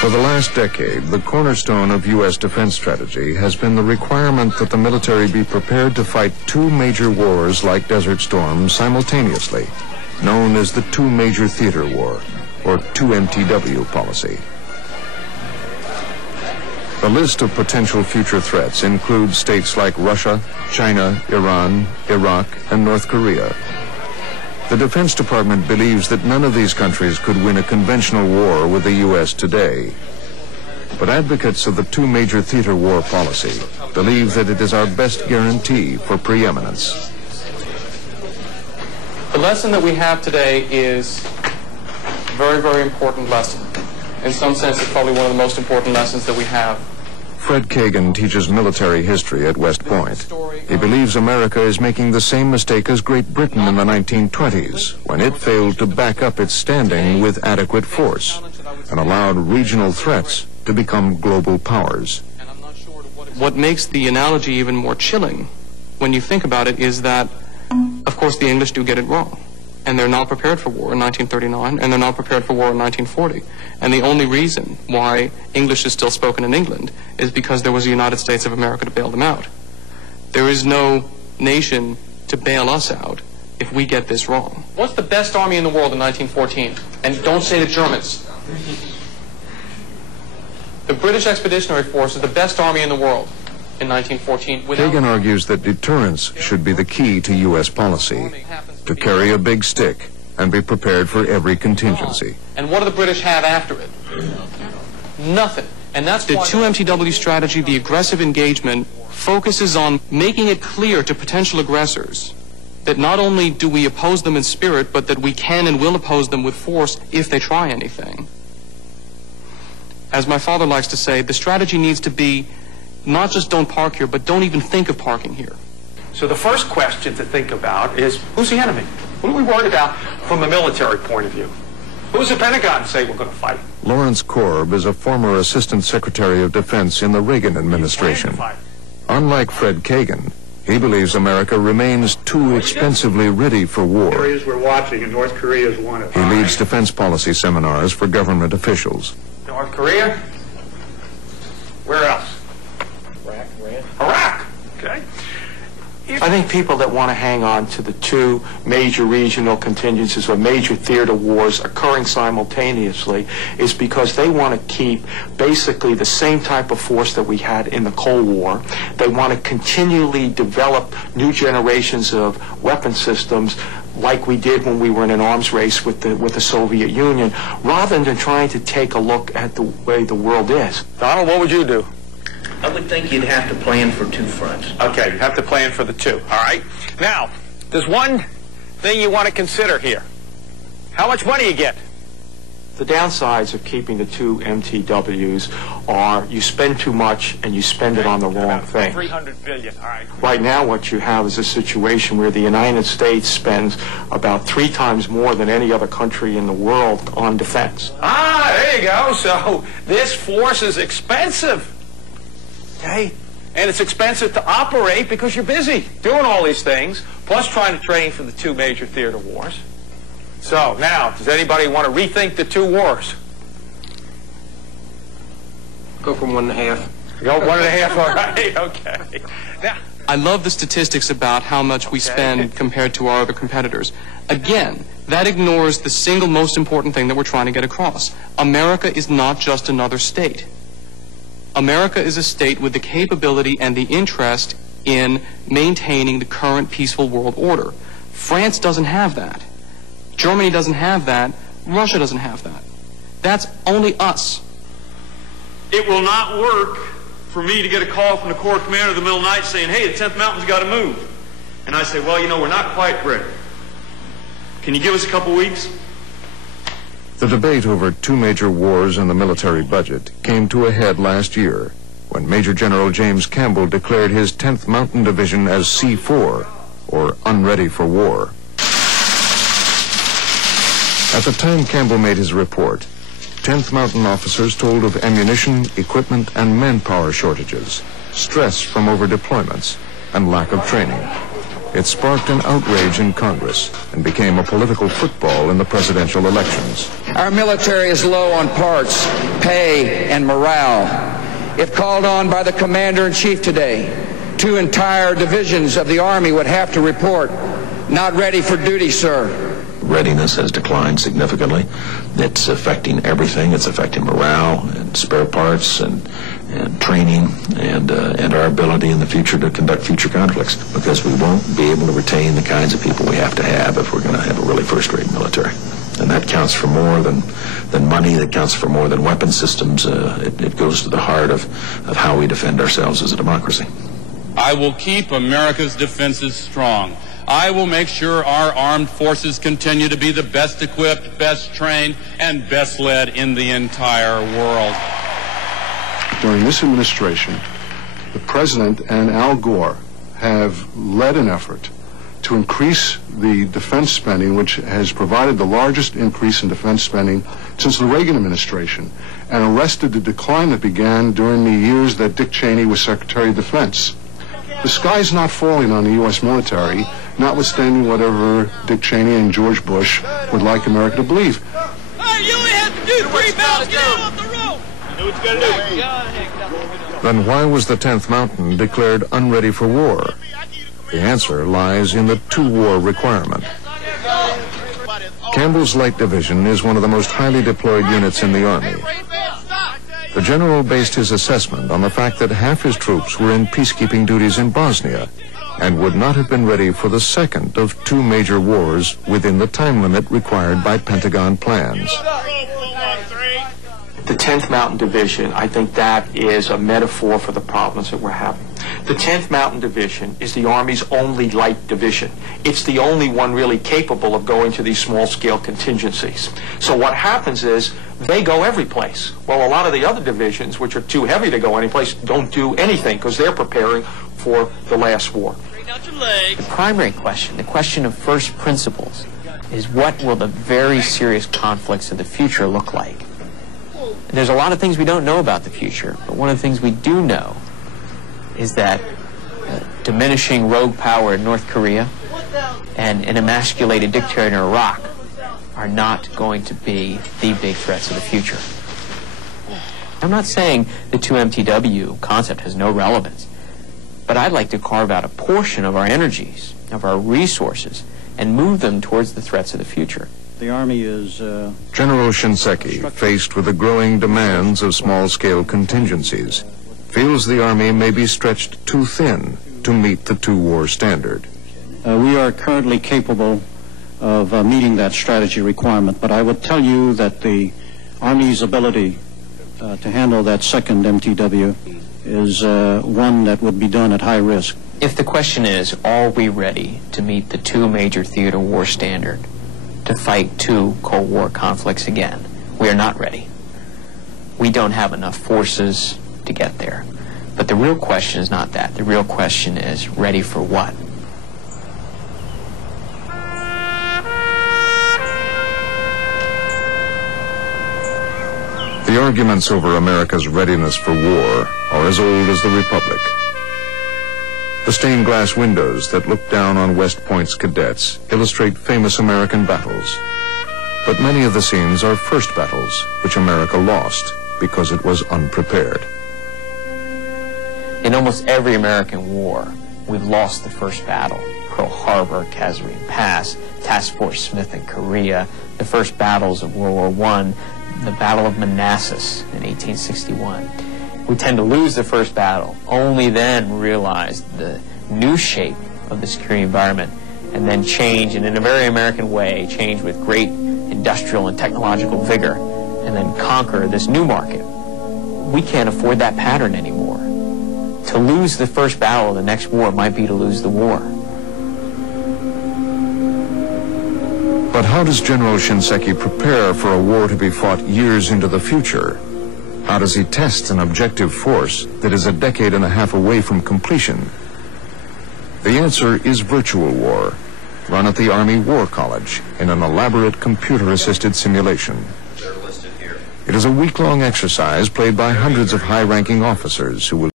For the last decade, the cornerstone of U.S. defense strategy has been the requirement that the military be prepared to fight two major wars like Desert Storm simultaneously, known as the Two Major Theater War, or 2MTW policy. The list of potential future threats includes states like Russia, China, Iran, Iraq, and North Korea. The Defense Department believes that none of these countries could win a conventional war with the U.S. today. But advocates of the Two Major Theater War policy believe that it is our best guarantee for preeminence. The lesson that we have today is a very, very important lesson. In some sense, it's probably one of the most important lessons that we have. Fred Kagan teaches military history at West Point. He believes America is making the same mistake as Great Britain in the 1920s, when it failed to back up its standing with adequate force and allowed regional threats to become global powers. What makes the analogy even more chilling when you think about it is that, of course, the English do get it wrong. And they're not prepared for war in 1939, and they're not prepared for war in 1940. And the only reason why English is still spoken in England is because there was the United States of America to bail them out. There is no nation to bail us out if we get this wrong. What's the best army in the world in 1914? And don't say the Germans. The British Expeditionary Force is the best army in the world in 1914. Kagan argues that deterrence should be the key to U.S. policy, to carry a big stick and be prepared for every contingency. And what do the British have after it? Nothing. And that's the 2MTW strategy, the aggressive engagement, focuses on making it clear to potential aggressors that not only do we oppose them in spirit, but that we can and will oppose them with force if they try anything. As my father likes to say, the strategy needs to be not just don't park here, but don't even think of parking here. So the first question to think about is, who's the enemy? What are we worried about from a military point of view? Who's the Pentagon say we're going to fight? Lawrence Korb is a former Assistant Secretary of Defense in the Reagan administration. Unlike Fred Kagan, he believes America remains too expensively ready for war. Areas we're watching, and North Korea is one of them. He leads defense policy seminars for government officials. North Korea? Where else? Iraq. Okay. I think people that want to hang on to the two major regional contingencies or major theater wars occurring simultaneously is because they want to keep basically the same type of force that we had in the Cold War. They want to continually develop new generations of weapon systems like we did when we were in an arms race with the Soviet Union, rather than trying to take a look at the way the world is. Donald, what would you do? I would think you'd have to plan for two fronts. Okay, you have to plan for the two. All right. Now, there's one thing you want to consider here. How much money you get? The downsides of keeping the two MTWs are you spend too much and you spend it on the wrong thing. $300 billion. All right. Right now what you have is a situation where the United States spends about 3 times more than any other country in the world on defense. Ah, there you go. So this force is expensive. Okay? And it's expensive to operate because you're busy doing all these things, plus trying to train for the two major theater wars. So now, does anybody want to rethink the two wars? Go from 1.5. Go 1.5, all right, okay. Now, I love the statistics about how much we spend compared to our other competitors. Again, that ignores the single most important thing that we're trying to get across. America is not just another state. America is a state with the capability and the interest in maintaining the current peaceful world order. France doesn't have that. Germany doesn't have that. Russia doesn't have that. That's only us. It will not work for me to get a call from the Corps Commander in the middle of the night saying, hey, the 10th Mountain's got to move. And I say, well, you know, we're not quite ready. Can you give us a couple weeks? The debate over two major wars and the military budget came to a head last year when Major General James Campbell declared his 10th Mountain Division as C4, or unready for war. At the time Campbell made his report, 10th Mountain officers told of ammunition, equipment, and manpower shortages. stress from over-deployments, and lack of training. It sparked an outrage in Congress and became a political football in the presidential elections. Our military is low on parts, pay, and morale. If called on by the commander-in-chief today, 2 entire divisions of the Army would have to report, "Not ready for duty, sir." Readiness has declined significantly. It's affecting everything. It's affecting morale and spare parts and training and our ability in the future to conduct future conflicts, because we won't be able to retain the kinds of people we have to have if we're going to have a really first-rate military. And that counts for more than money. That counts for more than weapon systems. It goes to the heart of how we defend ourselves as a democracy. I will keep America's defenses strong. I will make sure our armed forces continue to be the best equipped, best trained, and best led in the entire world. During this administration, the President and Al Gore have led an effort to increase the defense spending, which has provided the largest increase in defense spending since the Reagan administration, and arrested the decline that began during the years that Dick Cheney was Secretary of Defense. The sky's not falling on the U.S. military, notwithstanding whatever Dick Cheney and George Bush would like America to believe. Hey, you only have to do 3 miles, get out off the road! Do what you gotta do. Then why was the 10th Mountain declared unready for war? The answer lies in the 2-war requirement. Campbell's Light Division is one of the most highly deployed units in the Army. The general based his assessment on the fact that half his troops were in peacekeeping duties in Bosnia and would not have been ready for the second of 2 major wars within the time limit required by Pentagon plans. The 10th Mountain Division, I think that is a metaphor for the problems that we're having. The 10th Mountain Division is the Army's only light division. It's the only one really capable of going to these small-scale contingencies. So what happens is they go every place. Well, a lot of the other divisions, which are too heavy to go any place, don't do anything because they're preparing for the last war. The primary question, the question of first principles, is what will the very serious conflicts of the future look like? There's a lot of things we don't know about the future, but one of the things we do know is that diminishing rogue power in North Korea and an emasculated dictator in Iraq are not going to be the big threats of the future. I'm not saying the 2MTW concept has no relevance, but I'd like to carve out a portion of our energies, of our resources, and move them towards the threats of the future. The Army is... General Shinseki, faced with the growing demands of small-scale contingencies, feels the Army may be stretched too thin to meet the 2-war standard. We are currently capable of meeting that strategy requirement, but I would tell you that the Army's ability to handle that second MTW is one that would be done at high risk. If the question is, are we ready to meet the 2 major theater war standard, to fight 2 Cold War conflicts again, we are not ready. We don't have enough forces to get there. But the real question is not that. The real question is, ready for what? The arguments over America's readiness for war are as old as the Republic. The stained glass windows that look down on West Point's cadets illustrate famous American battles. But many of the scenes are first battles, which America lost because it was unprepared. In almost every American war, we've lost the first battle. Pearl Harbor, Kasserine Pass, Task Force Smith in Korea, the first battles of World War I, the Battle of Manassas in 1861. We tend to lose the first battle, only then realize the new shape of the security environment, and then change, and in a very American way, change with great industrial and technological vigor, and then conquer this new market. We can't afford that pattern anymore. To lose the first battle of the next war might be to lose the war. But how does General Shinseki prepare for a war to be fought years into the future? How does he test an objective force that is a decade and a half away from completion? The answer is virtual war, run at the Army War College in an elaborate computer-assisted simulation. It is a week-long exercise played by hundreds of high-ranking officers who will